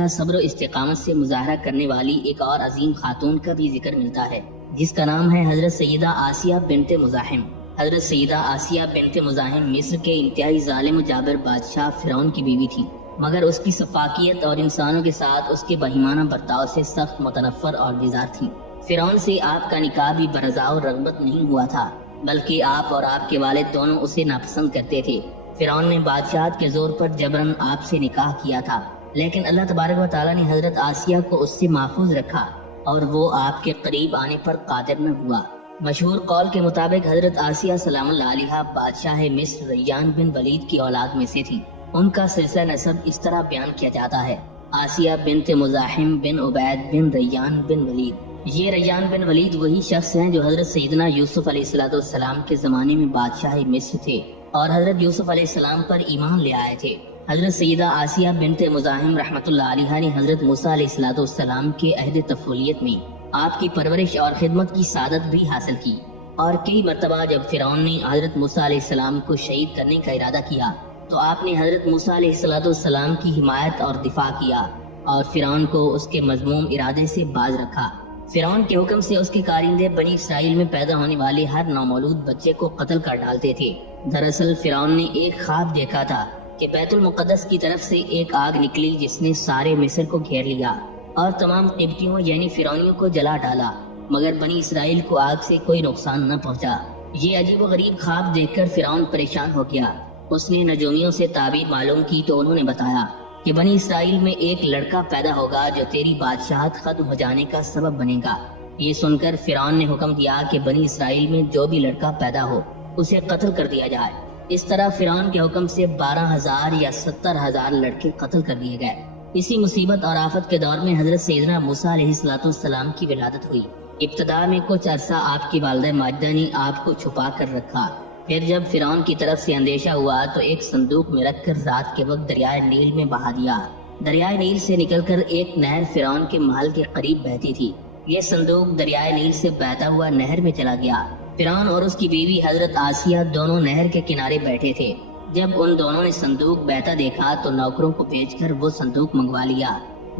البتہ صبر و استقامت سے مظاہرہ کرنے والی ایک اور عظیم خاتون کا بھی ذکر ملتا ہے، جس کا نام ہے حضرت سیدہ آسیہ بنت مزاحم۔ حضرت سیدہ آسیہ بنت مزاحم مصر کے انتہائی ظالم و جابر بادشاہ فرعون کی بیوی تھی، مگر اس کی سفاکیت اور انسانوں کے ساتھ اس کے بہیمانہ برتاؤ سے سخت متنفر اور بیزار تھی۔ فرعون سے آپ کا نکاح بھی برضا و رغبت نہیں ہوا تھا، بلکہ آپ اور آپ کے والد دونوں اسے ناپسند کرتے تھے۔ فرعون نے بادشاہت کے زور پر جبراً آپ سے نکاح کیا تھا، لیکن اللہ تبارک و تعالیٰ نے حضرت آسیہ کو اس سے محفوظ رکھا اور وہ آپ کے قریب آنے پر قادر نہ ہوا۔ مشہور قول کے مطابق حضرت آسیہ سلام اللہ علیہا بادشاہ مصر ریان بن ولید کی اولاد میں سے تھی۔ ان کا سلسلہ نسب اس طرح بیان کیا جاتا ہے: آسیہ بنت مزاحم بن عبید بن ریان بن ولید۔ یہ ریان بن ولید وہی شخص ہیں جو حضرت سیدنا یوسف علیہ السلام کے زمانے میں بادشاہ مصر تھے اور حضرت یوسف علیہ السلام پر ایمان لے آئے تھے۔ حضرت سیدہ آسیہ بنت مزاحم رحمۃ اللہ علیہا نے حضرت موسیٰ علیہ السلام کے عہد طفولیت میں آپ کی پرورش اور خدمت کی سعادت بھی حاصل کی، اور کئی مرتبہ جب فرعون نے حضرت موسیٰ علیہ السلام کو شہید کرنے کا ارادہ کیا تو آپ نے حضرت موسیٰ علیہ السلام کی حمایت اور دفاع کیا اور فرعون کو اس کے مذموم ارادے سے باز رکھا۔ فرعون کے حکم سے اس کے کارندے بنی اسرائیل میں پیدا ہونے والے ہر نومولود بچے کو قتل کر ڈالتے تھے۔ دراصل فرعون نے ایک خواب دیکھا تھا کہ بیت المقدس کی طرف سے ایک آگ نکلی جس نے سارے مصر کو گھیر لیا اور تمام قبطیوں یعنی فرعونیوں کو جلا ڈالا، مگر بنی اسرائیل کو آگ سے کوئی نقصان نہ پہنچا۔ یہ عجیب و غریب خواب دیکھ کر فرعون پریشان ہو گیا۔ اس نے نجومیوں سے تعبیر معلوم کی تو انہوں نے بتایا کہ بنی اسرائیل میں ایک لڑکا پیدا ہوگا جو تیری بادشاہت ختم ہو جانے کا سبب بنے گا۔ یہ سن کر فرعون نے حکم دیا کہ بنی اسرائیل میں جو بھی لڑکا پیدا ہو اسے قتل کر دیا جائے۔ اس طرح فرعون کے حکم سے 12,000 یا 70,000 لڑکے قتل کر دیے گئے۔ اسی مصیبت اور آفت کے دور میں حضرت سیدنا موسیٰ علیہ السلام کی ولادت ہوئی۔ ابتدا میں کچھ عرصہ آپ کی والدہ ماجدہ نے آپ کو چھپا کر رکھا، پھر جب فرعون کی طرف سے اندیشہ ہوا تو ایک صندوق میں رکھ کر رات کے وقت دریائے نیل میں بہا دیا۔ دریائے نیل سے نکل کر ایک نہر فرعون کے محل کے قریب بہتی تھی۔ یہ صندوق دریائے نیل سے بہتا ہوا نہر میں چلا گیا۔ فرعون اور اس کی بیوی حضرت آسیہ دونوں نہر کے کنارے بیٹھے تھے۔ جب ان دونوں نے صندوق بہتا دیکھا تو نوکروں کو بھیج کر وہ صندوق منگوا لیا۔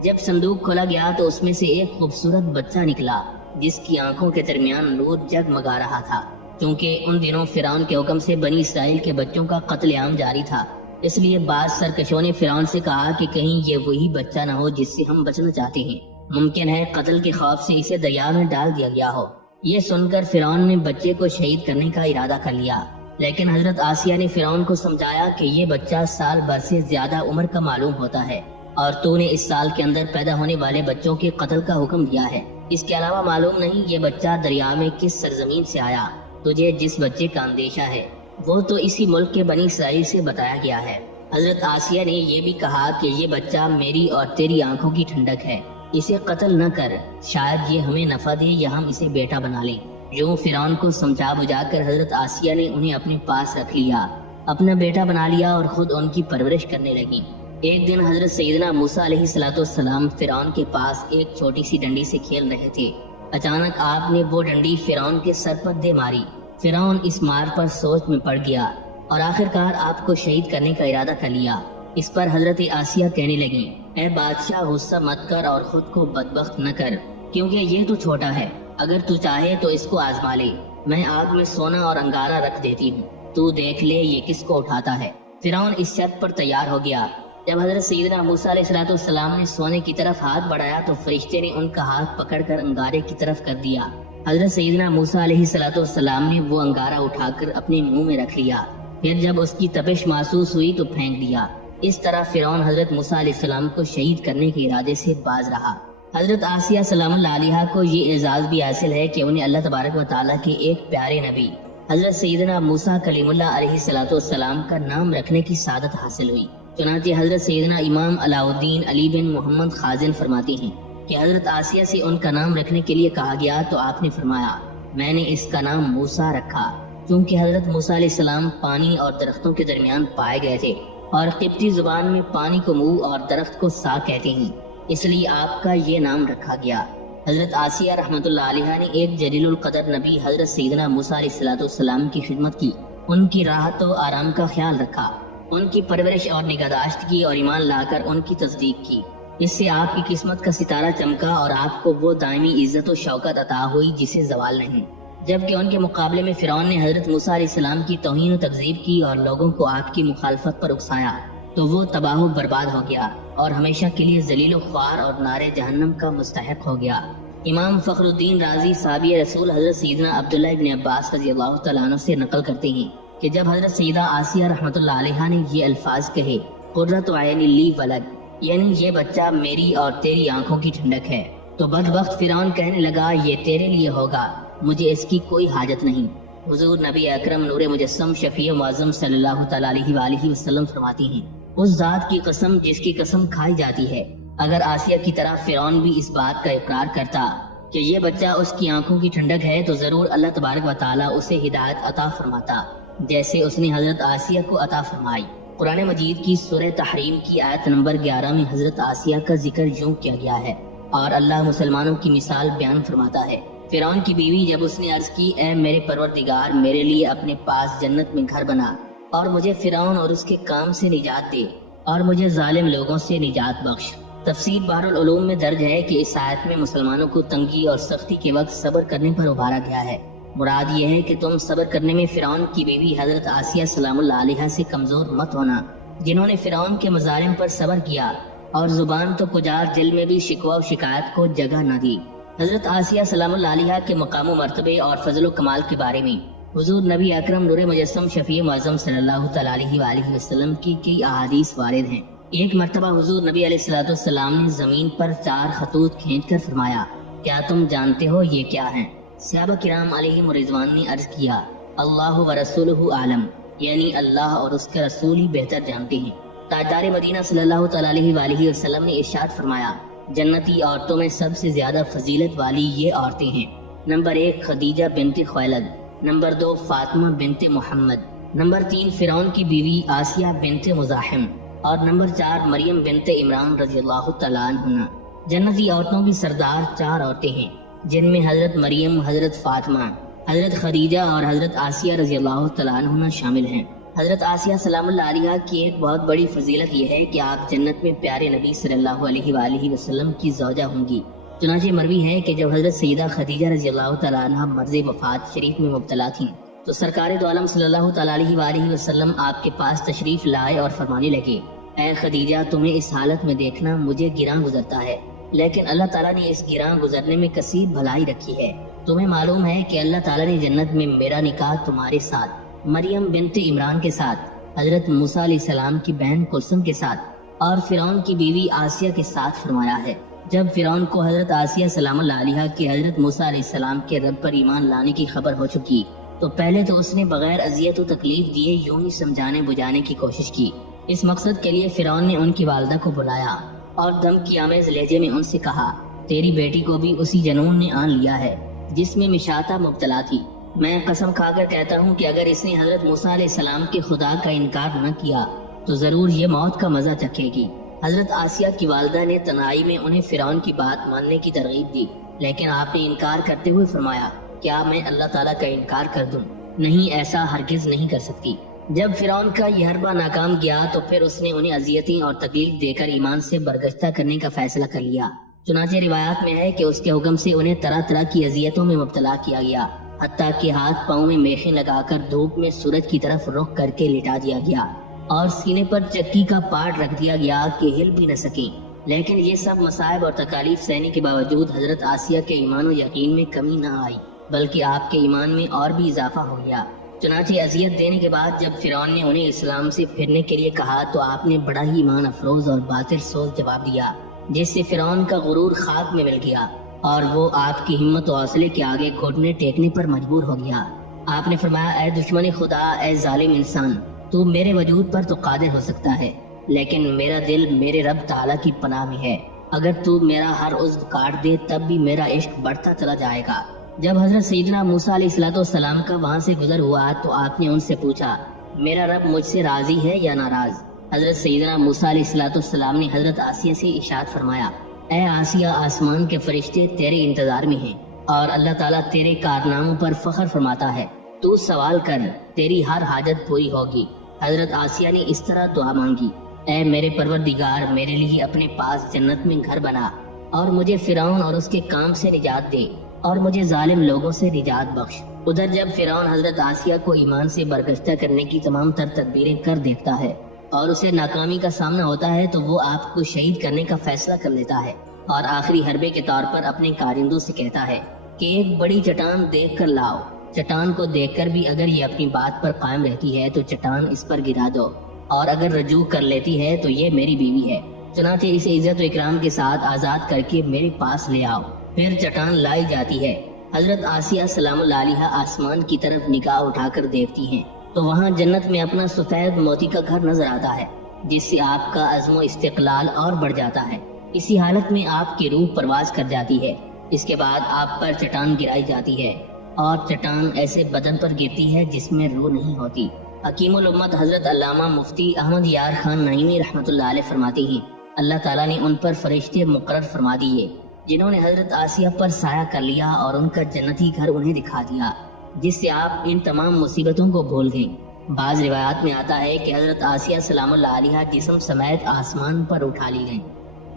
جب صندوق کھولا گیا تو اس میں سے ایک خوبصورت بچہ نکلا جس کی آنکھوں کے درمیان نور جگمگا رہا تھا۔ کیونکہ ان دنوں فرعون کے حکم سے بنی اسرائیل کے بچوں کا قتل عام جاری تھا، اس لیے بعض سرکشوں نے فرعون سے کہا کہ کہیں یہ وہی بچہ نہ ہو جس سے ہم بچنا چاہتے ہیں، ممکن ہے قتل کے خوف سے اسے دریا میں ڈال دیا گیا ہو۔ یہ سن کر فرعون نے بچے کو شہید کرنے کا ارادہ کر لیا، لیکن حضرت آسیہ نے فرعون کو سمجھایا کہ یہ بچہ سال بھر سے زیادہ عمر کا معلوم ہوتا ہے اور تو نے اس سال کے اندر پیدا ہونے والے بچوں کے قتل کا حکم دیا ہے۔ اس کے علاوہ معلوم نہیں یہ بچہ دریا میں کس سرزمین سے آیا۔ تجھے جس بچے کا اندیشہ ہے وہ تو اسی ملک کے بنی اسرائیل سے بتایا گیا ہے۔ حضرت آسیہ نے یہ بھی کہا کہ یہ بچہ میری اور تیری آنکھوں کی ٹھنڈک ہے، اسے قتل نہ کر، شاید یہ ہمیں نفع دے یا ہم اسے بیٹا بنا لیں۔ یوں فرعون کو سمجھا بجھا کر حضرت آسیہ نے انہیں اپنے پاس رکھ لیا، اپنا بیٹا بنا لیا اور خود ان کی پرورش کرنے لگی۔ ایک دن حضرت سیدنا موسیٰ علیہ السلام فرعون کے پاس ایک چھوٹی سی ڈنڈی سے کھیل رہے تھے۔ اچانک آپ نے وہ ڈنڈی فرعون کے سر پر دے ماری۔ فرعون اس مار پر سوچ میں پڑ گیا اور آخرکار آپ کو شہید کرنے کا ارادہ کر لیا۔ اس پر حضرت آسیہ کہنے لگیں، اے بادشاہ غصہ مت کر اور خود کو بدبخت نہ کر، کیونکہ یہ تو چھوٹا ہے، اگر تو چاہے تو اس کو آزما لے، میں آگ میں سونا اور انگارہ رکھ دیتی ہوں، تو دیکھ لے یہ کس کو اٹھاتا ہے۔ فرعون اس شرط پر تیار ہو گیا۔ جب حضرت سیدنا موسیٰ علیہ السلام نے سونے کی طرف ہاتھ بڑھایا تو فرشتے نے ان کا ہاتھ پکڑ کر انگارے کی طرف کر دیا۔ حضرت سیدنا موسیٰ علیہ السلام نے وہ انگارہ اٹھا کر اپنے منہ میں رکھ لیا، پھر جب اس کی تپش محسوس ہوئی تو پھینک دیا۔ اس طرح فرعون حضرت موسیٰ علیہ السلام کو شہید کرنے کے ارادے سے باز رہا۔ حضرت آسیہ سلام اللہ علیہا کو یہ اعزاز بھی حاصل ہے کہ انہیں اللہ تبارک و تعالیٰ کے ایک پیارے نبی حضرت سیدنا موسیٰ کلیم اللہ علیہ السلام کا نام رکھنے کی سعادت حاصل ہوئی۔ چنانچہ حضرت سیدنا امام علاء الدین علی بن محمد خازن فرماتے ہیں کہ حضرت آسیہ سے ان کا نام رکھنے کے لیے کہا گیا تو آپ نے فرمایا، میں نے اس کا نام موسیٰ رکھا کیونکہ حضرت موسیٰ علیہ السلام پانی اور درختوں کے درمیان پائے گئے تھے، اور قبطی زبان میں پانی کو منہ اور درخت کو سا کہتے ہیں، اس لیے آپ کا یہ نام رکھا گیا۔ حضرت آسیہ رحمۃ اللہ علیہ نے ایک جلیل القدر نبی حضرت سیدنا موسیٰ علیہ السلام کی خدمت کی، ان کی راحت و آرام کا خیال رکھا، ان کی پرورش اور نگہداشت کی اور ایمان لا کر ان کی تصدیق کی۔ اس سے آپ کی قسمت کا ستارہ چمکا اور آپ کو وہ دائمی عزت و شوکت عطا ہوئی جسے زوال نہیں۔ جبکہ ان کے مقابلے میں فرعون نے حضرت موسیٰ علیہ السلام کی توہین و تکذیب کی اور لوگوں کو آپ کی مخالفت پر اکسایا تو وہ تباہ و برباد ہو گیا اور ہمیشہ کے لیے ذلیل و خوار اور نار جہنم کا مستحق ہو گیا۔ امام فخر الدین رازی صحابی رسول حضرت سیدنا عبداللہ ابن عباس رضی اللہ تعالیٰ عنہ سے نقل کرتے ہیں کہ جب حضرت سیدہ آسیہ رحمۃ اللہ علیہا نے یہ الفاظ کہے، قرۃ عین لی ولد، یعنی یہ بچہ میری اور تیری آنکھوں کی ٹھنڈک ہے، تو بدبخت فرعون کہنے لگا یہ تیرے لیے ہوگا، مجھے اس کی کوئی حاجت نہیں۔ حضور نبی اکرم نور مجسم شفیع معظم صلی اللہ تعالیٰ علیہ وآلہ وسلم فرماتی ہیں، اس ذات کی قسم جس کی قسم کھائی جاتی ہے، اگر آسیہ کی طرح فرعون بھی اس بات کا اقرار کرتا کہ یہ بچہ اس کی آنکھوں کی ٹھنڈک ہے تو ضرور اللہ تبارک و تعالیٰ اسے ہدایت عطا فرماتا جیسے اس نے حضرت آسیہ کو عطا فرمائی۔ قرآن مجید کی سورہ تحریم کی آیت نمبر 11 میں حضرت آسیہ کا ذکر یوں کیا گیا ہے، اور اللہ مسلمانوں کی مثال بیان فرماتا ہے۔ فرعون کی بیوی جب اس نے عرض کی، اے میرے پروردگار، میرے لیے اپنے پاس جنت میں گھر بنا اور مجھے فرعون اور اس کے کام سے نجات دے اور مجھے ظالم لوگوں سے نجات بخش۔ تفسیر بحر العلوم میں درج ہے کہ اس آیت میں مسلمانوں کو تنگی اور سختی کے وقت صبر کرنے پر ابھارا گیا ہے۔ مراد یہ ہے کہ تم صبر کرنے میں فرعون کی بیوی حضرت آسیہ سلام اللہ علیہا سے کمزور مت ہونا، جنہوں نے فرعون کے مظالم پر صبر کیا اور زبان تو کجار دل میں بھی شکوہ و شکایت کو جگہ نہ دی۔ حضرت آسیہ سلام اللہ علیہا کے مقام و مرتبے اور فضل و کمال کے بارے میں حضور نبی اکرم نور مجسم شفیع معظم صلی اللہ تعالیٰ علیہ وآلہ وسلم کی کئی احادیث وارد ہیں۔ ایک مرتبہ حضور نبی علیہ السلام نے زمین پر 4 خطوط کھینچ کر فرمایا، کیا تم جانتے ہو یہ کیا ہیں؟ صحابہ کرام علیہم رضوان نے عرض کیا، اللہ و رسولہ عالم، یعنی اللہ اور اس کا رسول ہی بہتر جانتے ہیں۔ تاجدار مدینہ صلی اللہ تعالیٰ علیہ وآلہ وسلم نے ارشاد فرمایا، جنتی عورتوں میں سب سے زیادہ فضیلت والی یہ عورتیں ہیں، نمبر 1 خدیجہ بنت خویلد، نمبر 2 فاطمہ بنت محمد، نمبر 3 فرعون کی بیوی آسیہ بنت مزاحم، اور نمبر 4 مریم بنت عمران رضی اللہ تعالیٰ عنہ۔ جنتی عورتوں کی سردار 4 عورتیں ہیں، جن میں حضرت مریم، حضرت فاطمہ، حضرت خدیجہ اور حضرت آسیہ رضی اللہ تعالیٰ عنہ شامل ہیں۔ حضرت آسیہ سلام اللہ علیہا کی ایک بہت بڑی فضیلت یہ ہے کہ آپ جنت میں پیارے نبی صلی اللہ علیہ وآلہ وسلم کی زوجہ ہوں گی۔ چنانچہ مروی ہے کہ جب حضرت سیدہ خدیجہ رضی اللہ تعالیٰ عنہ مرض وفات شریف میں مبتلا تھیں تو سرکار دو عالم صلی اللہ تعالیٰ علیہ وآلہ وسلم آپ کے پاس تشریف لائے اور فرمانے لگے، اے خدیجہ، تمہیں اس حالت میں دیکھنا مجھے گراں گزرتا ہے، لیکن اللہ تعالیٰ نے اس گراں گزرنے میں کثیر بھلائی رکھی ہے۔ تمہیں معلوم ہے کہ اللہ تعالیٰ نے جنت میں میرا نکاح تمہارے ساتھ، مریم بنت عمران کے ساتھ، حضرت موسیٰ علیہ السلام کی بہن کلثوم کے ساتھ اور فرعون کی بیوی آسیہ کے ساتھ فرمایا ہے۔ جب فرعون کو حضرت آسیہ سلام اللہ علیہا کے حضرت موسیٰ علیہ السلام کے رب پر ایمان لانے کی خبر ہو چکی تو پہلے تو اس نے بغیر اذیت و تکلیف دیے یوں ہی سمجھانے بجھانے کی کوشش کی۔ اس مقصد کے لیے فرعون نے ان کی والدہ کو بلایا اور دھمکی آمیز لہجے میں ان سے کہا، تیری بیٹی کو بھی اسی جنون نے آن لیا ہے جس میں مشاطہ مبتلا تھی۔ میں قسم کھا کر کہتا ہوں کہ اگر اس نے حضرت موسیٰ علیہ السلام کے خدا کا انکار نہ کیا تو ضرور یہ موت کا مزہ چکھے گی۔ حضرت آسیہ کی والدہ نے تنہائی میں انہیں فرعون کی بات ماننے کی ترغیب دی، لیکن آپ نے انکار کرتے ہوئے فرمایا، کیا میں اللہ تعالیٰ کا انکار کر دوں؟ نہیں، ایسا ہرگز نہیں کر سکتی۔ جب فرعون کا یہ حربہ ناکام گیا تو پھر اس نے انہیں اذیتیں اور تکلیف دے کر ایمان سے برگشتہ کرنے کا فیصلہ کر لیا۔ چنانچہ روایات میں ہے کہ اس کے حکم سے انہیں طرح طرح کی اذیتوں میں مبتلا کیا گیا، حتیٰ کہ ہاتھ پاؤں میں میخیں لگا کر دھوپ میں سورج کی طرف رخ کر کے لٹا دیا گیا اور سینے پر چکی کا پاٹ رکھ دیا گیا کہ ہل بھی نہ سکیں۔ لیکن یہ سب مصائب اور تکالیف سہنے کے باوجود حضرت آسیہ کے ایمان و یقین میں کمی نہ آئی، بلکہ آپ کے ایمان میں اور بھی اضافہ ہو گیا۔ چنانچہ اذیت دینے کے بعد جب فرعون نے انہیں اسلام سے پھرنے کے لیے کہا تو آپ نے بڑا ہی ایمان افروز اور باطل سوز جواب دیا، جس سے فرعون کا غرور خاک میں مل گیا اور وہ آپ کی ہمت و حوصلے کے آگے گھٹنے ٹیکنے پر مجبور ہو گیا۔ آپ نے فرمایا، اے دشمن خدا، اے ظالم انسان، تو میرے وجود پر تو قادر ہو سکتا ہے، لیکن میرا دل میرے رب تعالیٰ کی پناہ میں ہے۔ اگر تو میرا ہر عضو کاٹ دے تب بھی میرا عشق بڑھتا چلا جائے گا۔ جب حضرت سیدنا موسیٰ علیہ السلام کا وہاں سے گزر ہوا تو آپ نے ان سے پوچھا، میرا رب مجھ سے راضی ہے یا ناراض؟ حضرت سیدنا موسیٰ علیہ السلام نے حضرت آسیہ سے ارشاد فرمایا، اے آسیہ، آسمان کے فرشتے تیرے انتظار میں ہیں اور اللہ تعالیٰ تیرے کارناموں پر فخر فرماتا ہے، تو سوال کر، تیری ہر حاجت پوری ہوگی۔ حضرت آسیہ نے اس طرح دعا مانگی، اے میرے پروردگار، میرے لیے اپنے پاس جنت میں گھر بنا اور مجھے فرعون اور اس کے کام سے نجات دے اور مجھے ظالم لوگوں سے نجات بخش۔ ادھر جب فرعون حضرت آسیہ کو ایمان سے برگشتہ کرنے کی تمام تر تدبیریں کر دیکھتا ہے اور اسے ناکامی کا سامنا ہوتا ہے تو وہ آپ کو شہید کرنے کا فیصلہ کر لیتا ہے اور آخری حربے کے طور پر اپنے کارندوں سے کہتا ہے کہ ایک بڑی چٹان دیکھ کر لاؤ۔ چٹان کو دیکھ کر بھی اگر یہ اپنی بات پر قائم رہتی ہے تو چٹان اس پر گرا دو، اور اگر رجوع کر لیتی ہے تو یہ میری بیوی ہے، چنانچہ اسے عزت و اکرام کے ساتھ آزاد کر کے میرے پاس لے آؤ۔ پھر چٹان لائی جاتی ہے۔ حضرت آسیہ سلام اللہ علیہ آسمان کی طرف نگاہ اٹھا کر دیکھتی ہیں تو وہاں جنت میں اپنا سفید موتی کا گھر نظر آتا ہے، جس سے آپ کا عزم و استقلال اور بڑھ جاتا ہے۔ اسی حالت میں آپ کی روح پرواز کر جاتی ہے۔ اس کے بعد آپ پر چٹان گرائی جاتی ہے اور چٹان ایسے بدن پر گرتی ہے جس میں روح نہیں ہوتی۔ حکیم الامت حضرت علامہ مفتی احمد یار خان نعیمی رحمۃ اللہ علیہ فرماتے ہیں، اللہ تعالیٰ نے ان پر فرشتے مقرر فرما دیے جنہوں نے حضرت آسیہ پر سایہ کر لیا اور ان کا جنتی گھر انہیں دکھا دیا، جس سے آپ ان تمام مصیبتوں کو بھول گئیں۔ بعض روایات میں آتا ہے کہ حضرت آسیہ سلام اللہ علیہ جسم سمیت آسمان پر اٹھا لی گئیں۔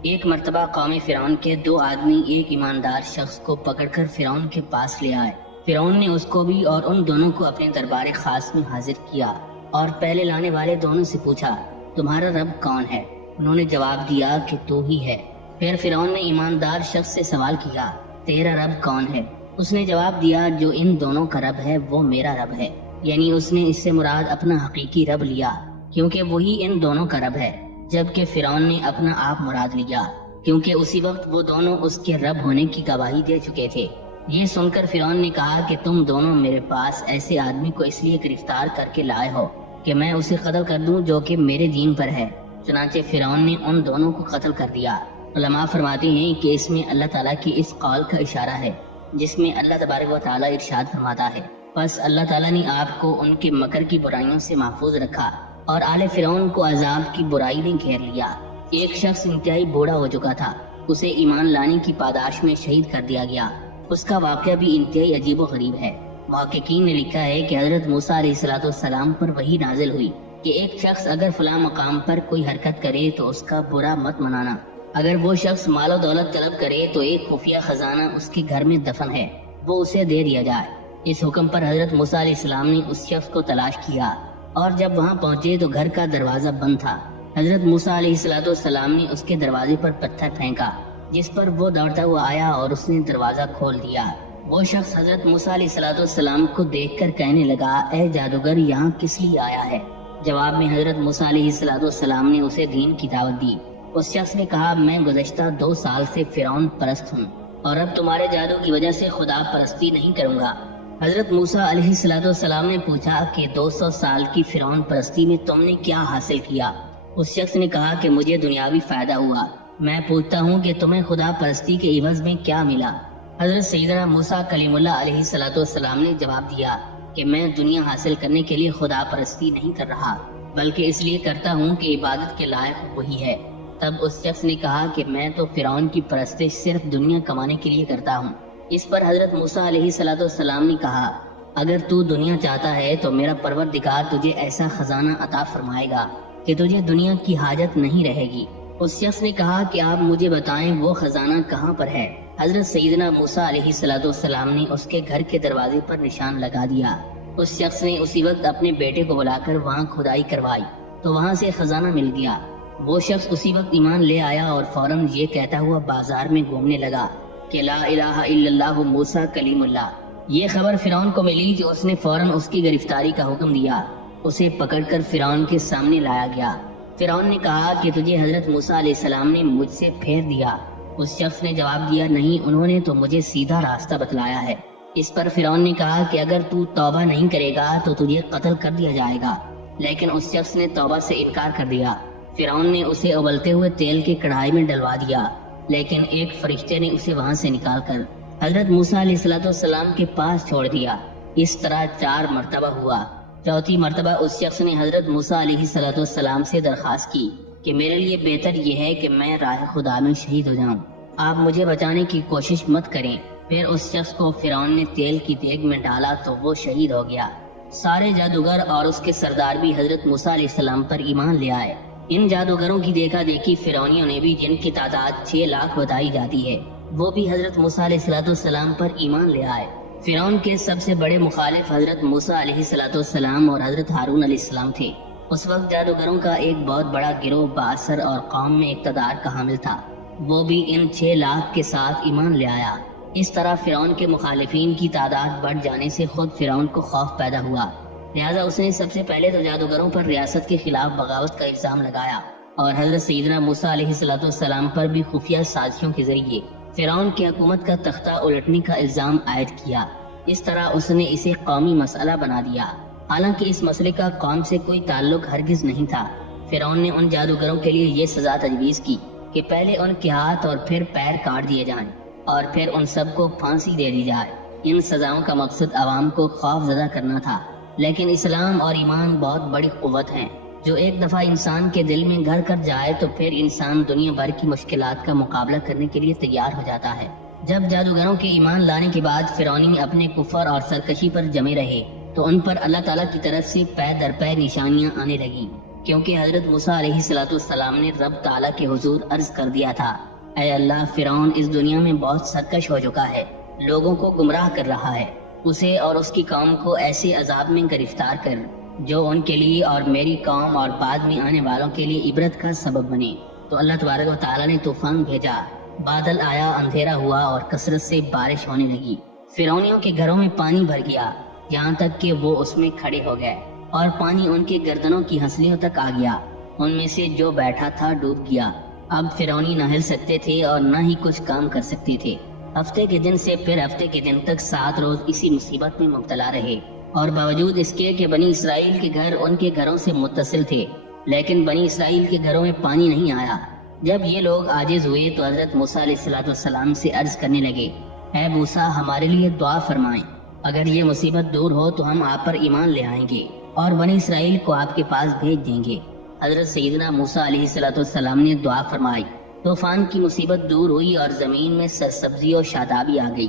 ایک مرتبہ قوم فرعون کے 2 آدمی ایک ایماندار شخص کو پکڑ کر فرعون کے پاس لے آئے۔ فرعون نے اس کو بھی اور ان دونوں کو اپنے دربار خاص میں حاضر کیا اور پہلے لانے والے دونوں سے پوچھا، تمہارا رب کون ہے؟ انہوں نے جواب دیا کہ تو ہی ہے۔ پھر فرعون نے ایماندار شخص سے سوال کیا، تیرا رب کون ہے؟ اس نے جواب دیا، جو ان دونوں کا رب ہے وہ میرا رب ہے۔ یعنی اس نے اس سے مراد اپنا حقیقی رب لیا، کیونکہ وہی ان دونوں کا رب ہے، جبکہ فرعون نے اپنا آپ مراد لیا، کیونکہ اسی وقت وہ دونوں اس کے رب ہونے کی گواہی دے چکے تھے۔ یہ سن کر فرعون نے کہا کہ تم دونوں میرے پاس ایسے آدمی کو اس لیے گرفتار کر کے لائے ہو کہ میں اسے قتل کر دوں جو کہ میرے دین پر ہے۔ چنانچہ فرعون نے ان دونوں کو قتل کر دیا۔ علماء فرماتے ہیں کہ اس میں اللہ تعالیٰ کی اس قول کا اشارہ ہے جس میں اللہ تبارک و تعالیٰ ارشاد فرماتا ہے، پس اللہ تعالیٰ نے آپ کو ان کے مکر کی برائیوں سے محفوظ رکھا اور آل فرعون کو عذاب کی برائی نے گھیر لیا۔ ایک شخص انتہائی بوڑھا ہو چکا تھا، اسے ایمان لانے کی پاداش میں شہید کر دیا گیا۔ اس کا واقعہ بھی انتہائی عجیب و غریب ہے۔ محققین نے لکھا ہے کہ حضرت موسیٰ علیہ السلام پر وحی نازل ہوئی کہ ایک شخص اگر فلاں مقام پر کوئی حرکت کرے تو اس کا برا مت منانا، اگر وہ شخص مال و دولت طلب کرے تو ایک خفیہ خزانہ اس کے گھر میں دفن ہے، وہ اسے دے دیا جائے۔ اس حکم پر حضرت موسیٰ علیہ السلام نے اس شخص کو تلاش کیا اور جب وہاں پہنچے تو گھر کا دروازہ بند تھا۔ حضرت موسیٰ علیہ السلام نے اس کے دروازے پر پتھر پھینکا، جس پر وہ دوڑتا ہوا آیا اور اس نے دروازہ کھول دیا۔ وہ شخص حضرت موسیٰ علیہ السلام کو دیکھ کر کہنے لگا، اے جادوگر، یہاں کس لیے آیا ہے؟ جواب میں حضرت موسیٰ علیہ السلام نے اسے دین کی دعوت دی۔ اس شخص نے کہا، میں گزشتہ 2 سال سے فرعون پرست ہوں اور اب تمہارے جادو کی وجہ سے خدا پرستی نہیں کروں گا۔ حضرت موسیٰ علیہ السلام نے پوچھا کہ 200 سال کی فرعون پرستی میں تم نے کیا حاصل کیا؟ اس شخص نے کہا کہ مجھے دنیاوی فائدہ ہوا۔ میں پوچھتا ہوں کہ تمہیں خدا پرستی کے عوض میں کیا ملا؟ حضرت سیدنا موسیٰ کلیم اللہ علیہ السلام نے جواب دیا کہ میں دنیا حاصل کرنے کے لیے خدا پرستی نہیں کر رہا، بلکہ اس لیے کرتا ہوں کہ عبادت کے لائق وہی ہے۔ تب اس شخص نے کہا کہ میں تو فرعون کی پرستش صرف دنیا کمانے کے لیے کرتا ہوں۔ اس پر حضرت موسیٰ علیہ السلام نے کہا، اگر تو دنیا چاہتا ہے تو میرا پروردگار تجھے ایسا خزانہ عطا فرمائے گا کہ تجھے دنیا کی حاجت نہیں رہے گی۔ اس شخص نے کہا کہ آپ مجھے بتائیں وہ خزانہ کہاں پر ہے؟ حضرت سیدنا موسیٰ علیہ السلام نے اس کے گھر کے دروازے پر نشان لگا دیا۔ اس شخص نے اسی وقت اپنے بیٹے کو بلا کر وہاں کھدائی کروائی تو وہاں سے خزانہ مل گیا۔ وہ شخص اسی وقت ایمان لے آیا اور فوراً یہ کہتا ہوا بازار میں گھومنے لگا کہ لا الہ الا اللہ موسیٰ کلیم اللہ۔ یہ خبر فرعون کو ملی جو اس نے فوراً اس کی گرفتاری کا حکم دیا۔ اسے پکڑ کر فرعون کے سامنے لایا گیا۔ فرعون نے کہا کہ تجھے حضرت موسیٰ علیہ السلام نے مجھ سے پھیر دیا۔ اس شخص نے جواب دیا، نہیں، انہوں نے تو مجھے سیدھا راستہ بتلایا ہے۔ اس پر فرعون نے کہا کہ اگر تو توبہ نہیں کرے گا تو تجھے قتل کر دیا جائے گا، لیکن اس شخص نے توبہ سے انکار کر دیا۔ فرعون نے اسے ابلتے ہوئے تیل کی کڑھائی میں ڈلوا دیا، لیکن ایک فرشتے نے اسے وہاں سے نکال کر حضرت موسیٰ علیہ السلام کے پاس چھوڑ دیا۔ اس طرح 4 مرتبہ ہوا۔ چوتھی مرتبہ اس شخص نے حضرت موسیٰ علیہ السلام سے درخواست کی کہ میرے لیے بہتر یہ ہے کہ میں راہ خدا میں شہید ہو جاؤں، آپ مجھے بچانے کی کوشش مت کریں۔ پھر اس شخص کو فرعون نے تیل کی دیگ میں ڈالا تو وہ شہید ہو گیا۔ سارے جادوگر اور اس کے سردار بھی حضرت موسیٰ علیہ السلام پر ایمان لے آئے ان جادوگروں کی دیکھا دیکھی فرعونیوں نے بھی، جن کی تعداد 6 لاکھ بتائی جاتی ہے، وہ بھی حضرت موسیٰ علیہ السلام پر ایمان لے آئے۔ فرعون کے سب سے بڑے مخالف حضرت موسیٰ علیہ السلام اور حضرت ہارون علیہ السلام تھے۔ اس وقت جادوگروں کا ایک بہت بڑا گروہ بااثر اور قوم میں اقتدار کا حامل تھا، وہ بھی ان 6 لاکھ کے ساتھ ایمان لے آیا۔ اس طرح فرعون کے مخالفین کی تعداد بڑھ جانے سے خود فرعون کو خوف پیدا ہوا، لہذا اس نے سب سے پہلے تو جادوگروں پر ریاست کے خلاف بغاوت کا الزام لگایا اور حضرت سیدنا موسیٰ علیہ السلام پر بھی خفیہ سازشوں کے ذریعے فرعون کی حکومت کا تختہ الٹنے کا الزام عائد کیا۔ اس طرح اس نے اسے قومی مسئلہ بنا دیا، حالانکہ اس مسئلے کا قوم سے کوئی تعلق ہرگز نہیں تھا۔ فرعون نے ان جادوگروں کے لیے یہ سزا تجویز کی کہ پہلے ان کے ہاتھ اور پھر پیر کاٹ دیے جائیں اور پھر ان سب کو پھانسی دے دی جائے۔ ان سزاؤں کا مقصد عوام کو خوف زدہ کرنا تھا، لیکن اسلام اور ایمان بہت بڑی قوت ہیں جو ایک دفعہ انسان کے دل میں گھر کر جائے تو پھر انسان دنیا بھر کی مشکلات کا مقابلہ کرنے کے لیے تیار ہو جاتا ہے۔ جب جادوگروں کے ایمان لانے کے بعد فرعونی اپنے کفر اور سرکشی پر جمے رہے تو ان پر اللہ تعالیٰ کی طرف سے پے در پے نشانیاں آنے لگیں، کیونکہ حضرت موسیٰ علیہ السلام نے رب تعالیٰ کے حضور عرض کر دیا تھا، اے اللہ، فرعون اس دنیا میں بہت سرکش ہو چکا ہے، لوگوں کو گمراہ کر رہا ہے، اسے اور اس کی قوم کو ایسے عذاب میں گرفتار کر جو ان کے لیے اور میری قوم اور بعد میں آنے والوں کے لیے عبرت کا سبب بنے۔ تو اللہ تبارک و تعالیٰ نے طوفان بھیجا، بادل آیا، اندھیرا ہوا اور کثرت سے بارش ہونے لگی۔ فرعونیوں کے گھروں میں پانی بھر گیا، یہاں تک کہ وہ اس میں کھڑے ہو گئے اور پانی ان کے گردنوں کی ہنسلیوں تک آ گیا، ان میں سے جو بیٹھا تھا ڈوب گیا۔ اب فرعونی نہ ہل سکتے تھے اور نہ ہی کچھ کام کر سکتے تھے۔ ہفتے کے دن سے پھر ہفتے کے دن تک 7 روز اسی مصیبت میں مبتلا رہے، اور باوجود اس کے کہ بنی اسرائیل کے گھر ان کے گھروں سے متصل تھے، لیکن بنی اسرائیل کے گھروں میں پانی نہیں آیا۔ جب یہ لوگ عاجز ہوئے تو حضرت موسیٰ علیہ السلام سے عرض کرنے لگے، اے موسیٰ، ہمارے لیے دعا فرمائیں، اگر یہ مصیبت دور ہو تو ہم آپ پر ایمان لے آئیں گے اور بنی اسرائیل کو آپ کے پاس بھیج دیں گے۔ حضرت سیدنا موسیٰ علیہ السلام نے دعا فرمائی، طوفان کی مصیبت دور ہوئی اور زمین میں سرسبزی اور شادابی آ گئی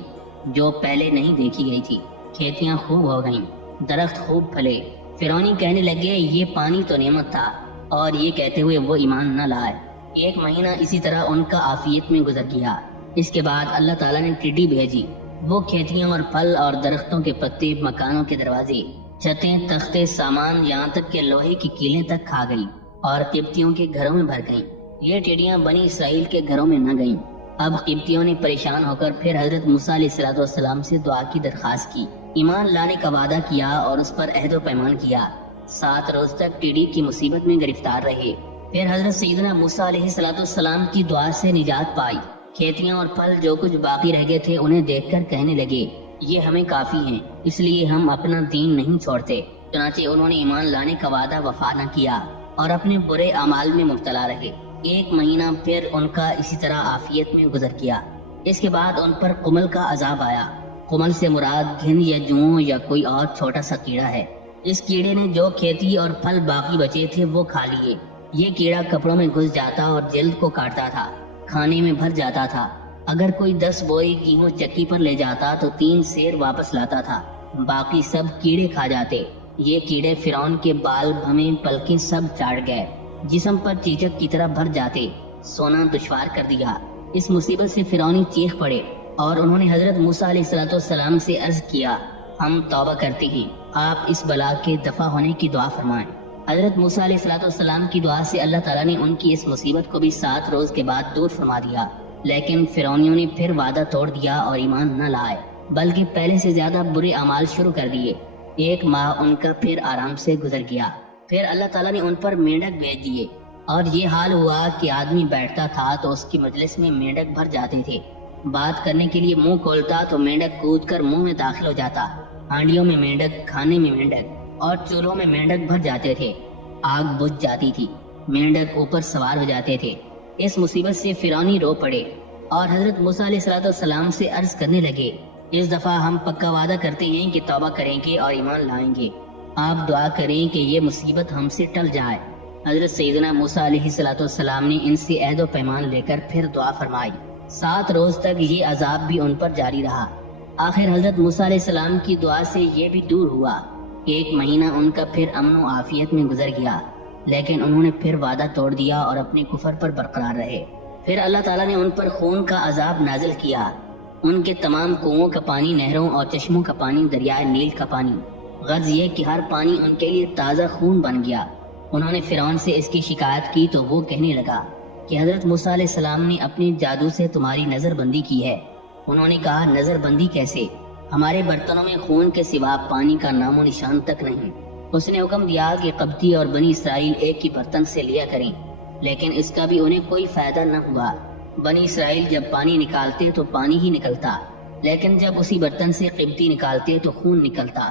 جو پہلے نہیں دیکھی گئی تھی، کھیتیاں خوب ہو گئیں، درخت خوب پھلے۔ فرعونی کہنے لگے، یہ پانی تو نعمت تھا، اور یہ کہتے ہوئے وہ ایمان نہ لائے۔ 1 مہینہ اسی طرح ان کا عافیت میں گزر گیا۔ اس کے بعد اللہ تعالیٰ نے ٹڈی بھیجی، وہ کھیتیاں اور پھل اور درختوں کے پتے، مکانوں کے دروازے، چھتیں، تختے، سامان، یہاں تک کہ لوہے کی کیلیں تک کھا گئی اور قبطیوں کے گھروں میں بھر گئیں۔ یہ ٹڈیاں بنی اسرائیل کے گھروں میں نہ گئیں۔ اب قبطیوں نے پریشان ہو کر پھر حضرت موسیٰ علیہ السلام سے دعا کی درخواست کی، ایمان لانے کا وعدہ کیا اور اس پر عہد و پیمان کیا۔ 7 روز تک ٹڈی کی مصیبت میں گرفتار رہے، پھر حضرت سیدنا موسیٰ علیہ السلام کی دعا سے نجات پائی۔ کھیتیاں اور پھل جو کچھ باقی رہ گئے تھے انہیں دیکھ کر کہنے لگے، یہ ہمیں کافی ہیں، اس لیے ہم اپنا دین نہیں چھوڑتے۔ چنانچہ انہوں نے ایمان لانے کا وعدہ وفا نہ کیا اور اپنے برے اعمال میں مبتلا رہے۔ 1 مہینہ پھر ان کا اسی طرح عافیت میں گزر گیا۔ اس کے بعد ان پر قمل کا عذاب آیا۔ قمل سے مراد گھن یا جوں یا کوئی اور چھوٹا سا کیڑا ہے۔ اس کیڑے نے جو کھیتی اور پھل باقی بچے تھے وہ کھا لیے۔ یہ کیڑا کپڑوں میں گھس جاتا اور جلد کو کاٹتا تھا، کھانے میں بھر جاتا تھا۔ اگر کوئی 10 بوری گیہوں چکی پر لے جاتا تو 3 سیر واپس لاتا تھا، باقی سب کیڑے کھا جاتے۔ یہ کیڑے فرعون کے بال، بھمیں، پلکیں سب چاٹ گئے، جسم پر چیچک کی طرح بھر جاتے، سونا دشوار کر دیا۔ اس مصیبت سے فرعونی چیخ پڑے اور انہوں نے حضرت موسیٰ علیہ السلام سے عرض کیا، ہم توبہ کرتے ہیں، آپ اس بلا کے دفع ہونے کی دعا فرمائیں۔ حضرت موسیٰ علیہ السلام کی دعا سے اللہ تعالیٰ نے ان کی اس مصیبت کو بھی 7 روز کے بعد دور فرما دیا، لیکن فرعونیوں نے پھر وعدہ توڑ دیا اور ایمان نہ لائے، بلکہ پہلے سے زیادہ برے اعمال شروع کر دیے۔ 1 ماہ ان کا پھر آرام سے گزر گیا۔ پھر اللہ تعالیٰ نے ان پر مینڈک بھیج دیے، اور یہ حال ہوا کہ آدمی بیٹھتا تھا تو اس کی مجلس میں مینڈک بھر جاتے تھے۔ بات کرنے کے لیے منہ کھولتا تو مینڈک کود کر منہ میں داخل ہو جاتا۔ ہانڈیوں میں مینڈک، کھانے میں مینڈک اور چولہوں میں مینڈک بھر جاتے تھے۔ آگ بجھ جاتی تھی، مینڈک اوپر سوار ہو جاتے تھے۔ اس مصیبت سے فرعونی رو پڑے اور حضرت موسیٰ علیہ السلام سے عرض کرنے لگے، اس دفعہ ہم پکا وعدہ کرتے ہیں کہ توبہ کریں گے اور ایمان لائیں گے، آپ دعا کریں کہ یہ مصیبت ہم سے ٹل جائے۔ حضرت سیدنا موسیٰ علیہ السلام نے ان سے عہد و پیمان لے کر پھر دعا فرمائی۔ 7 روز تک یہ عذاب بھی ان پر جاری رہا۔ آخر حضرت موسیٰ علیہ السلام کی دعا سے یہ بھی دور ہوا۔ 1 مہینہ ان کا پھر امن و عافیت میں گزر گیا۔ لیکن انہوں نے پھر وعدہ توڑ دیا اور اپنے کفر پر برقرار رہے۔ پھر اللہ تعالیٰ نے ان پر خون کا عذاب نازل کیا۔ ان کے تمام کنوؤں کا پانی نہروں اور چشموں کا پانی دریائے نیل کا پانی، غرض یہ کہ ہر پانی ان کے لیے تازہ خون بن گیا۔ انہوں نے فرعون سے اس کی شکایت کی تو وہ کہنے لگا کہ حضرت موسیٰ علیہ السلام نے اپنے جادو سے تمہاری نظر بندی کی ہے۔ انہوں نے کہا نظر بندی کیسے؟ ہمارے برتنوں میں خون کے سوا پانی کا نام و نشان تک نہیں۔ اس نے حکم دیا کہ قبطی اور بنی اسرائیل ایک ہی برتن سے لیا کریں، لیکن اس کا بھی انہیں کوئی فائدہ نہ ہوا۔ بنی اسرائیل جب پانی نکالتے تو پانی ہی نکلتا، لیکن جب اسی برتن سے قبطی نکالتے تو خون نکلتا،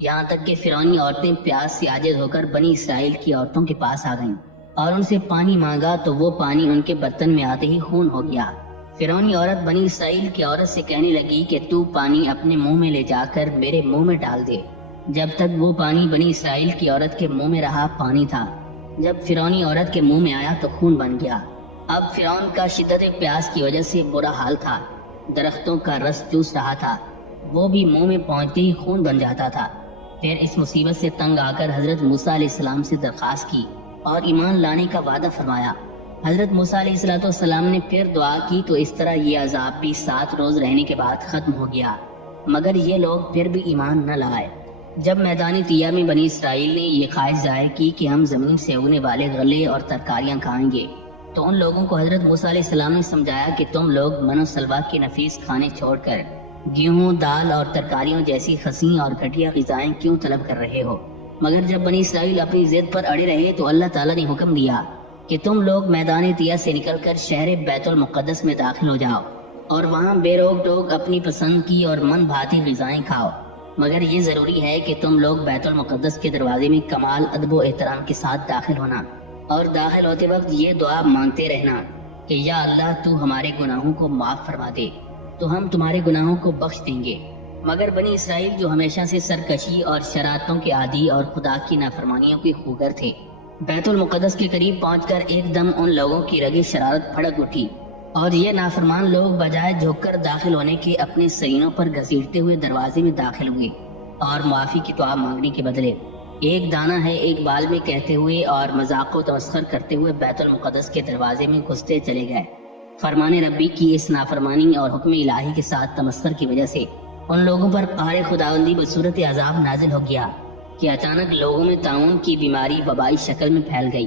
یہاں تک کہ فرعونی عورتیں پیاس سے عاجز ہو کر بنی اسرائیل کی عورتوں کے پاس آ گئیں اور ان سے پانی مانگا تو وہ پانی ان کے برتن میں آتے ہی خون ہو گیا۔ فرعونی عورت بنی اسرائیل کی عورت سے کہنے لگی کہ تو پانی اپنے منہ میں لے جا کر میرے منہ میں ڈال دے۔ جب تک وہ پانی بنی اسرائیل کی عورت کے منہ میں رہا پانی تھا، جب فرعونی عورت کے منہ میں آیا تو خون بن گیا۔ اب فرعون کا شدت پیاس کی وجہ سے برا حال تھا، درختوں کا رس چوس رہا تھا، وہ بھی منہ میں پہنچتے ہی خون بن جاتا تھا۔ پھر اس مصیبت سے تنگ آ کر حضرت موسیٰ علیہ السلام سے درخواست کی اور ایمان لانے کا وعدہ فرمایا۔ حضرت موسیٰ علیہ السلام نے پھر دعا کی تو اس طرح یہ عذاب بھی 7 روز رہنے کے بعد ختم ہو گیا، مگر یہ لوگ پھر بھی ایمان نہ لائے۔ جب میدان طیہ میں بنی اسرائیل نے یہ خواہش ظاہر کی کہ ہم زمین سے اگنے والے غلے اور ترکاریاں کھائیں گے، تو ان لوگوں کو حضرت موسیٰ علیہ السلام نے سمجھایا کہ تم لوگ من و سلوا کے نفیس کھانے چھوڑ کر گیہوں، دال اور ترکاریوں جیسی خسیں اور گھٹیا غذائیں کیوں طلب کر رہے ہو؟ مگر جب بنی اسرائیل اپنی ضد پر اڑے رہے تو اللہ تعالیٰ نے حکم دیا کہ تم لوگ میدان طیہ سے نکل کر شہر بیت المقدس میں داخل ہو جاؤ اور وہاں بے روک ٹوک اپنی پسند کی اور من بھاتی غذائیں کھاؤ، مگر یہ ضروری ہے کہ تم لوگ بیت المقدس کے دروازے میں کمال ادب و احترام کے ساتھ داخل ہونا اور داخل ہوتے وقت یہ دعا مانگتے رہنا کہ یا اللہ تو ہمارے گناہوں کو معاف فرما دے تو ہم تمہارے گناہوں کو بخش دیں گے۔ مگر بنی اسرائیل جو ہمیشہ سے سرکشی اور شرارتوں کے عادی اور خدا کی نافرمانیوں کے خوگر تھے، بیت المقدس کے قریب پہنچ کر ایک دم ان لوگوں کی رگیں شرارت پھڑک اٹھی اور یہ نافرمان لوگ بجائے جھک کر داخل ہونے کے اپنے سینوں پر گھسیٹتے ہوئے دروازے میں داخل ہوئے اور معافی کی دعا مانگنے کے بدلے ایک دانہ ہے ایک بال میں کہتے ہوئے اور مذاق و تمسخر کرتے ہوئے بیت المقدس کے دروازے میں گھستے چلے گئے۔ فرمان ربی کی اس نافرمانی اور حکم الہی کے ساتھ تمسخر کی وجہ سے ان لوگوں پر قہر خداوندی بصورت عذاب نازل ہو گیا کہ اچانک لوگوں میں طاعون کی بیماری وبائی شکل میں پھیل گئی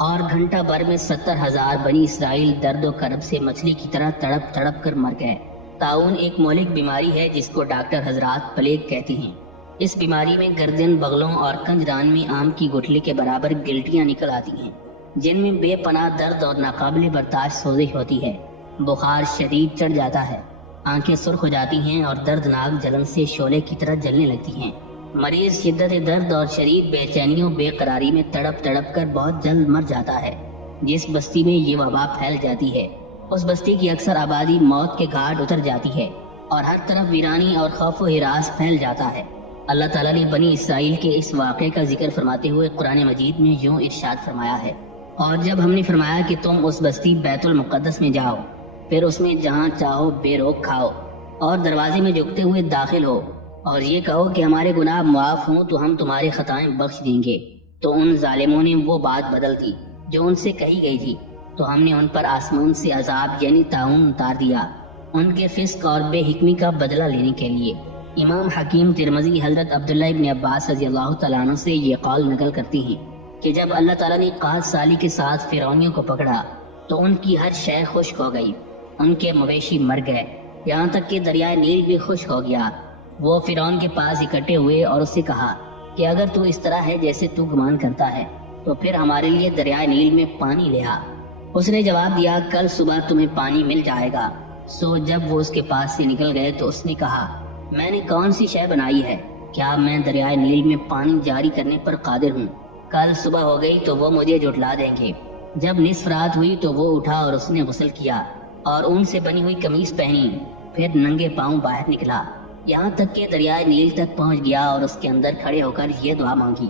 اور گھنٹہ بھر میں 70,000 بنی اسرائیل درد و کرب سے مچھلی کی طرح تڑپ تڑپ کر مر گئے۔ طاعون ایک مہلک بیماری ہے جس کو ڈاکٹر حضرات پلیگ کہتے ہیں۔ اس بیماری میں گردن، بغلوں اور کنجران میں آم کی گٹھلی کے برابر گلٹیاں نکل آتی ہیں جن میں بے پناہ درد اور ناقابل برداشت سوزش ہوتی ہے۔ بخار شدید چڑھ جاتا ہے، آنکھیں سرخ ہو جاتی ہیں اور دردناک جلن سے شعلے کی طرح جلنے لگتی ہیں۔ مریض شدت درد اور شدید بے چینیوں بے قراری میں تڑپ تڑپ کر بہت جلد مر جاتا ہے۔ جس بستی میں یہ وبا پھیل جاتی ہے اس بستی کی اکثر آبادی موت کے گھاٹ اتر جاتی ہے اور ہر طرف ویرانی اور خوف و ہراس پھیل جاتا ہے۔ اللہ تعالیٰ نے بنی اسرائیل کے اس واقعے کا ذکر فرماتے ہوئے قرآن مجید میں یوں ارشاد فرمایا ہے، اور جب ہم نے فرمایا کہ تم اس بستی بیت المقدس میں جاؤ، پھر اس میں جہاں چاہو بے روک کھاؤ اور دروازے میں جھکتے ہوئے داخل ہو اور یہ کہو کہ ہمارے گناہ معاف ہوں تو ہم تمہاری خطائیں بخش دیں گے، تو ان ظالموں نے وہ بات بدل دی جو ان سے کہی گئی تھی، تو ہم نے ان پر آسمان سے عذاب یعنی طاعون اتار دیا ان کے فسق اور بے حکمی کا بدلہ لینے کے لیے۔ امام حکیم ترمذی حضرت عبداللہ ابن عباس رضی اللہ تعالیٰ عنہ سے یہ قول نقل کرتی ہیں کہ جب اللہ تعالیٰ نے قحط سالی کے ساتھ فرعونیوں کو پکڑا تو ان کی ہر شے خشک ہو گئی، ان کے مویشی مر گئے، یہاں تک کہ دریائے نیل بھی خشک ہو گیا۔ وہ فرعون کے پاس اکٹھے ہوئے اور اس سے کہا کہ اگر تو اس طرح ہے جیسے تو گمان کرتا ہے تو پھر ہمارے لیے دریائے نیل میں پانی لے آ۔ اس نے جواب دیا کل صبح تمہیں پانی مل جائے گا۔ سو جب وہ اس کے پاس سے نکل گئے تو اس نے کہا میں نے کون سی شے بنائی ہے؟ کیا میں دریائے نیل میں پانی جاری کرنے پر قادر ہوں؟ کل صبح ہو گئی تو وہ مجھے جھٹلا دیں گے۔ جب نصف رات ہوئی تو وہ اٹھا اور اس نے غسل کیا اور اون سے بنی ہوئی قمیص پہنی، پھر ننگے پاؤں باہر نکلا، یہاں تک کہ دریائے نیل تک پہنچ گیا اور اس کے اندر کھڑے ہو کر یہ دعا مانگی،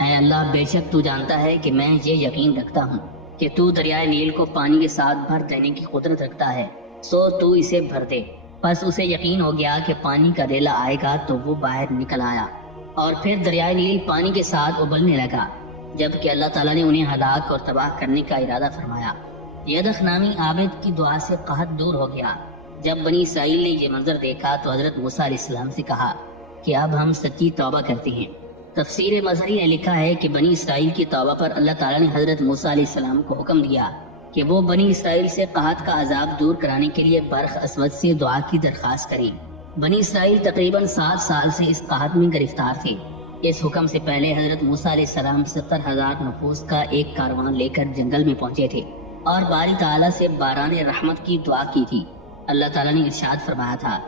اے اللہ بے شک تو جانتا ہے کہ میں یہ یقین رکھتا ہوں کہ تو دریائے نیل کو پانی کے ساتھ بھر دینے کی قدرت رکھتا ہے، سو تو اسے بھر دے۔ پس اسے یقین ہو گیا کہ پانی کا ریلا آئے گا تو وہ باہر نکل آیا اور پھر دریائے نیل پانی کے ساتھ ابلنے لگا۔ جبکہ اللہ تعالیٰ نے انہیں ہلاک اور تباہ کرنے کا ارادہ فرمایا۔ یدخ نامی عابد کی دعا سے قحط دور ہو گیا۔ جب بنی اسرائیل نے یہ منظر دیکھا تو حضرت موسیٰ علیہ السلام سے کہا کہ اب ہم سچی توبہ کرتے ہیں۔ تفسیر مظہری نے لکھا ہے کہ بنی اسرائیل کی توبہ پر اللہ تعالیٰ نے حضرت موسیٰ علیہ السلام کو حکم دیا کہ وہ بنی اسرائیل سے قحط کا عذاب دور کرانے کے لیے برق اسود سے دعا کی درخواست کریں۔ بنی اسرائیل تقریباً 7 سال سے اس قحط میں گرفتار تھے۔ اس حکم سے پہلے حضرت موسیٰ علیہ السلام 70,000 نفوس کا ایک کاروان لے کر جنگل میں پہنچے تھے اور باری تعالیٰ سے باران رحمت کی دعا کی تھی۔ اللہ تعالیٰ نے ارشاد فرمایا تھا،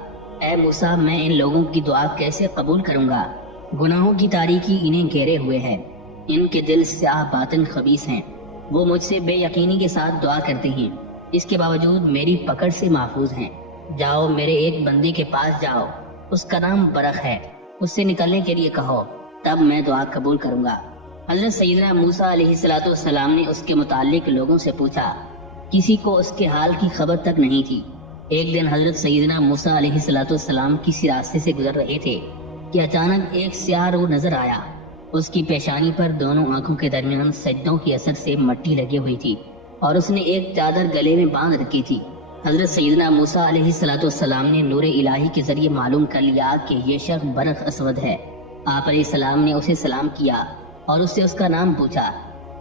اے موسیٰ میں ان لوگوں کی دعا کیسے قبول کروں گا؟ گناہوں کی تاریکی انہیں گھیرے ہوئے ہے، ان کے دل سیاہ باطن خبیث ہیں، وہ مجھ سے بے یقینی کے ساتھ دعا کرتے ہیں، اس کے باوجود میری پکڑ سے محفوظ ہیں۔ جاؤ میرے ایک بندے کے پاس جاؤ، اس کا نام برق ہے، اس سے نکلنے کے لیے کہو، تب میں دعا قبول کروں گا۔ حضرت سیدنا موسیٰ علیہ السلام نے اس کے متعلق لوگوں سے پوچھا، کسی کو اس کے حال کی خبر تک نہیں تھی۔ ایک دن حضرت سیدنا موسیٰ علیہ السلام کسی راستے سے گزر رہے تھے کہ اچانک ایک سیاہ روح نظر آیا۔ اس کی پیشانی پر دونوں آنکھوں کے درمیان سجدوں کی اثر سے مٹی لگی ہوئی تھی اور اس نے ایک چادر گلے میں باندھ رکھی تھی۔ حضرت سیدنا موسیٰ علیہ السلام نے نور الہی کے ذریعے معلوم کر لیا کہ یہ شخص برق اسود ہے۔ آپ علیہ السلام نے اسے سلام کیا اور اس سے اس کا نام پوچھا۔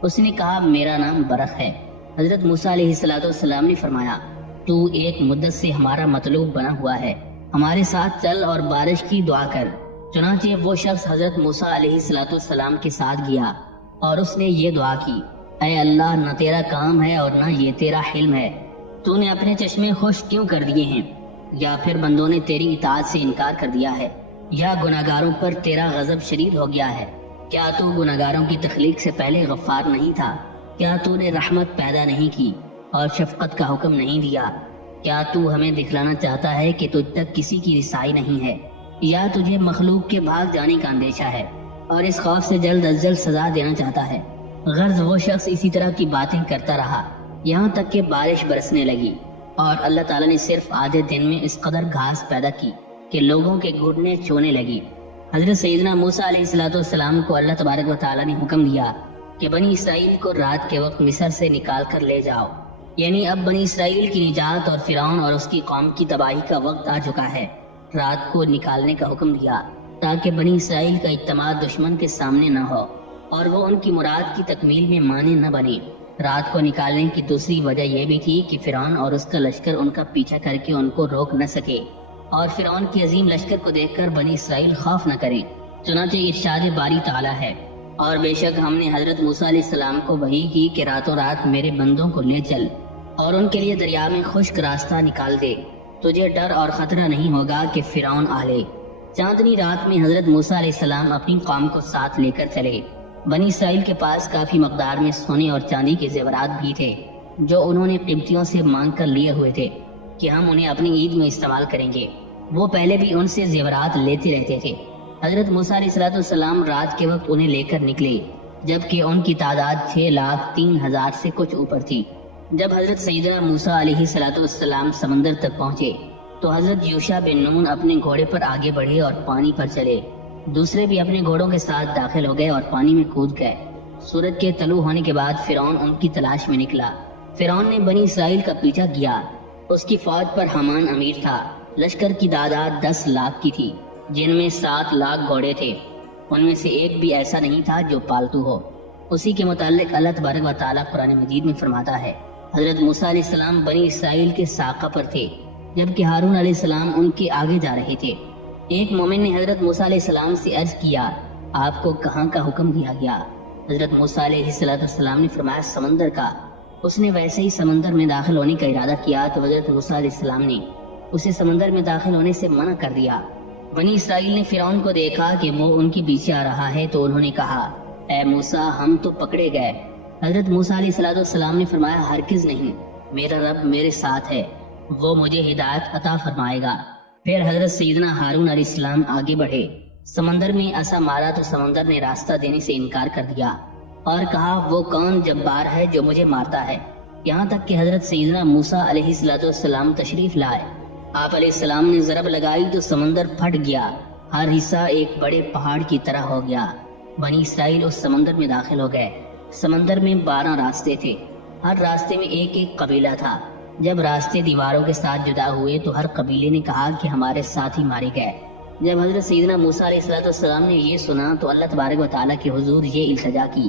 اس نے کہا، میرا نام برق ہے۔ حضرت موسیٰ علیہ السلام نے فرمایا، تو ایک مدت سے ہمارا مطلوب بنا ہوا ہے، ہمارے ساتھ چل اور بارش کی دعا کر۔ چنانچہ وہ شخص حضرت موسیٰ علیہ السلام کے ساتھ گیا اور اس نے یہ دعا کی، اے اللہ، نہ تیرا کام ہے اور نہ یہ تیرا حلم ہے، تو نے اپنے چشمے خشک کیوں کر دیے ہیں؟ یا پھر بندوں نے تیری اطاعت سے انکار کر دیا ہے؟ یا گناہگاروں پر تیرا غضب شدید ہو گیا ہے؟ کیا تو گناہگاروں کی تخلیق سے پہلے غفار نہیں تھا؟ کیا تو نے رحمت پیدا نہیں کی اور شفقت کا حکم نہیں دیا؟ کیا تو ہمیں دکھلانا چاہتا ہے کہ تجھ تک کسی کی رسائی نہیں ہے؟ یا تجھے مخلوق کے بھاگ جانے کا اندیشہ ہے اور اس خوف سے جلد از جلد سزا دینا چاہتا ہے؟ غرض وہ شخص اسی طرح کی باتیں کرتا رہا یہاں تک کہ بارش برسنے لگی اور اللہ تعالیٰ نے صرف آدھے دن میں اس قدر گھاس پیدا کی کہ لوگوں کے گھٹنے چھونے لگی۔ حضرت سیدنا موسیٰ علیہ السلام کو اللہ تبارک و تعالیٰ نے حکم دیا کہ بنی اسرائیل کو رات کے وقت مصر سے نکال کر لے جاؤ، یعنی اب بنی اسرائیل کی نجات اور فرعون اور اس کی قوم کی تباہی کا وقت آ چکا ہے۔ رات کو نکالنے کا حکم دیا تاکہ بنی اسرائیل کا اعتماد دشمن کے سامنے نہ ہو اور وہ ان کی مراد کی تکمیل میں مانع نہ بنے۔ رات کو نکالنے کی دوسری وجہ یہ بھی تھی کہ فرعون اور اس کا لشکر ان کا پیچھا کر کے ان کو روک نہ سکے اور فرعون کی عظیم لشکر کو دیکھ کر بنی اسرائیل خوف نہ کریں۔ چنانچہ ارشاد باری تعالیٰ ہے، اور بے شک ہم نے حضرت موسیٰ علیہ السلام کو وحی کی کہ راتوں رات میرے بندوں کو لے چل اور ان کے لیے دریا میں خشک راستہ نکال دے، تجھے ڈر اور خطرہ نہیں ہوگا کہ فرعون آ لے۔ چاندنی رات میں حضرت موسیٰ علیہ السلام اپنی قوم کو ساتھ لے کر چلے۔ بنی اسرائیل کے پاس کافی مقدار میں سونے اور چاندی کے زیورات بھی تھے جو انہوں نے قبطیوں سے مانگ کر لیے ہوئے تھے کہ ہم انہیں اپنی عید میں استعمال کریں گے۔ وہ پہلے بھی ان سے زیورات لیتے رہتے تھے۔ حضرت موسیٰ علیہ السلام رات کے وقت انہیں لے کر نکلے جبکہ ان کی تعداد 6,03,000 سے کچھ اوپر تھی۔ جب حضرت سیدنا موسیٰ علیہ السلام سمندر تک پہنچے تو حضرت یوشع بن نون اپنے گھوڑے پر آگے بڑھے اور پانی پر چلے، دوسرے بھی اپنے گھوڑوں کے ساتھ داخل ہو گئے اور پانی میں کود گئے۔ سورج کے طلوع ہونے کے بعد فرعون ان کی تلاش میں نکلا۔ فرعون نے بنی اسرائیل کا پیچھا کیا۔ اس کی فوج پر حامان امیر تھا۔ لشکر کی تعداد 10 لاکھ کی تھی جن میں 7 لاکھ گھوڑے تھے، ان میں سے ایک بھی ایسا نہیں تھا جو پالتو ہو۔ اسی کے متعلق اللہ تبارک و تعالیٰ قرآن مجید میں فرماتا ہے، حضرت موسیٰ علیہ السلام بنی اسرائیل کے ساقہ پر تھے جبکہ ہارون علیہ السلام ان کے آگے جا رہے تھے۔ ایک مومن نے حضرت موسیٰ علیہ السلام سے عرض کیا، آپ کو کہاں کا حکم دیا گیا؟ حضرت موسیٰ علیہ السلام نے فرمایا، سمندر کا۔ اس نے ویسے ہی سمندر میں داخل ہونے کا ارادہ کیا تو حضرت موسیٰ علیہ السلام نے اسے سمندر میں داخل ہونے سے منع کر دیا۔ بنی اسرائیل نے فرعون کو دیکھا کہ وہ ان کے پیچھے آ رہا ہے تو انہوں نے کہا، اے موسیٰ، ہم تو پکڑے گئے۔ حضرت موسیٰ علیہ السلام نے فرمایا، ہرگز نہیں، میرا رب میرے ساتھ ہے، وہ مجھے ہدایت عطا فرمائے گا۔ پھر حضرت سیدنا ہارون علیہ السلام آگے بڑھے، سمندر میں عصا مارا تو سمندر نے راستہ دینے سے انکار کر دیا اور کہا، وہ کون جبار ہے جو مجھے مارتا ہے؟ یہاں تک کہ حضرت سیدنا موسیٰ علیہ السلام تشریف لائے۔ آپ علیہ السلام نے ضرب لگائی تو سمندر پھٹ گیا، ہر حصہ ایک بڑے پہاڑ کی طرح ہو گیا۔ بنی اسرائیل اس سمندر میں داخل ہو گئے۔ سمندر میں 12 راستے تھے، ہر راستے میں ایک ایک قبیلہ تھا۔ جب راستے دیواروں کے ساتھ جدا ہوئے تو ہر قبیلے نے کہا کہ ہمارے ساتھی مارے گئے۔ جب حضرت سیدنا موسیٰ علیہ السلام نے یہ سنا تو اللہ تبارک و تعالیٰ کے حضور یہ التجا کی،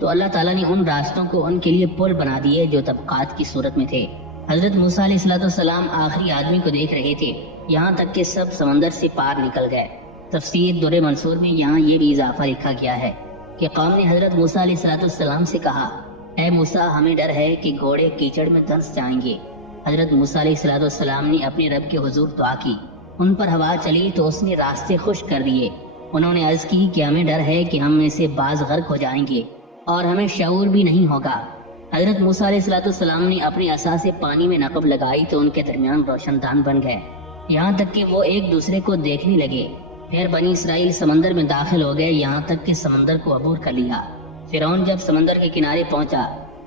تو اللہ تعالیٰ نے ان راستوں کو ان کے لیے پل بنا دیے جو طبقات کی صورت میں تھے۔ حضرت موسیٰ علیہ السلام آخری آدمی کو دیکھ رہے تھے، یہاں تک کہ سب سمندر سے پار نکل گئے۔ تفسیر در منصور میں یہاں یہ بھی اضافہ لکھا گیا ہے کہ قوم نے حضرت موسیٰ علیہ السلام سے کہا، اے موسیٰ ہمیں ڈر ہے کہ گھوڑے کیچڑ میں دھنس جائیں گے۔ حضرت موسیٰ علیہ السلام نے اپنے رب کے حضور دعا کی، ان پر ہوا چلی تو اس نے راستے خشک کر دیے۔ انہوں نے عرض کی کہ ہمیں ڈر ہے کہ ہم میں سے بعض غرق ہو جائیں گے اور ہمیں شعور بھی نہیں ہوگا۔ حضرت موسیٰ علیہ السلام نے اپنے عصا سے پانی میں نقب لگائی تو ان کے درمیان روشن دان بن گئے، یہاں تک کہ وہ ایک دوسرے کو دیکھنے لگے۔ پھر بنی اسرائیل سمندر میں داخل ہو گئے، یہاں تک کہ سمندر کو عبور کر لیا۔ فرعون جب سمندر کے کنارے پہنچا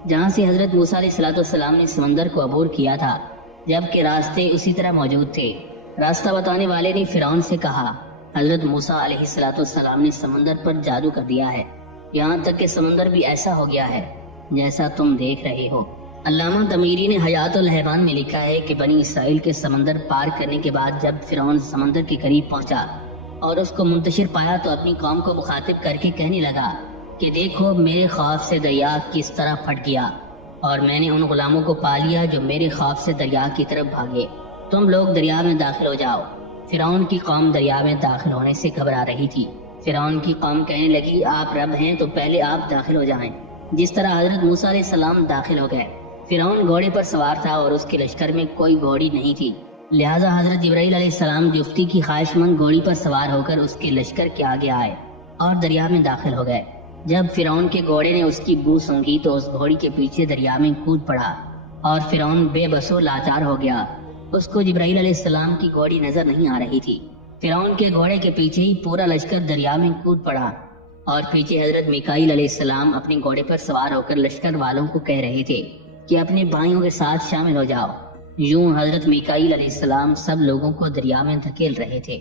جہاں سے حضرت موسیٰ علیہ السلام نے سمندر کو عبور کیا تھا، جبکہ راستے اسی طرح موجود تھے، راستہ بتانے والے نے فرعون سے کہا، حضرت موسیٰ علیہ السلام نے سمندر پر جادو کر دیا ہے، یہاں تک کہ سمندر بھی ایسا ہو گیا ہے جیسا تم دیکھ رہے ہو۔ علامہ تمیری نے حیات الحیوان میں لکھا ہے کہ بنی اسرائیل کے سمندر پار کرنے کے بعد جب فرعون سمندر کے قریب پہنچا اور اس کو منتشر پایا تو اپنی قوم کو مخاطب کر کے کہنے لگا کہ دیکھو میرے خوف سے دریا کس طرح پھٹ گیا، اور میں نے ان غلاموں کو پا لیا جو میرے خوف سے دریا کی طرف بھاگے۔ تم لوگ دریا میں داخل ہو جاؤ۔ فرعون کی قوم دریا میں داخل ہونے سے گھبرا رہی تھی۔ فرعون کی قوم کہنے لگی، آپ رب ہیں تو پہلے آپ داخل ہو جائیں۔ جس طرح حضرت موسیٰ علیہ السلام داخل ہو گئے۔ فرعون گھوڑے پر سوار تھا اور اس کے لشکر میں کوئی گھوڑی نہیں تھی، لہٰذا حضرت جبرائیل علیہ السلام جفتی کی خواہش مند گھوڑی پر سوار ہو کر اس کے لشکر کے آگے آئے اور دریا میں داخل ہو گئے۔ جب فرعون کے گھوڑے نے اس کی بو سونگھی تو اس گھوڑی کے پیچھے دریا میں کود پڑا اور فرعون بے بس و لاچار ہو گیا۔ اس کو جبرائیل علیہ السلام کی گھوڑی نظر نہیں آ رہی تھی۔ فرعون کے گھوڑے کے پیچھے ہی پورا لشکر دریا میں کود پڑا اور پیچھے حضرت میکائیل علیہ السلام اپنے گھوڑے پر سوار ہو کر لشکر والوں کو کہہ رہے تھے کہ اپنے بھائیوں کے ساتھ شامل ہو جاؤ۔ یوں حضرت میکائیل علیہ السلام سب لوگوں کو دریا میں دھکیل رہے تھے۔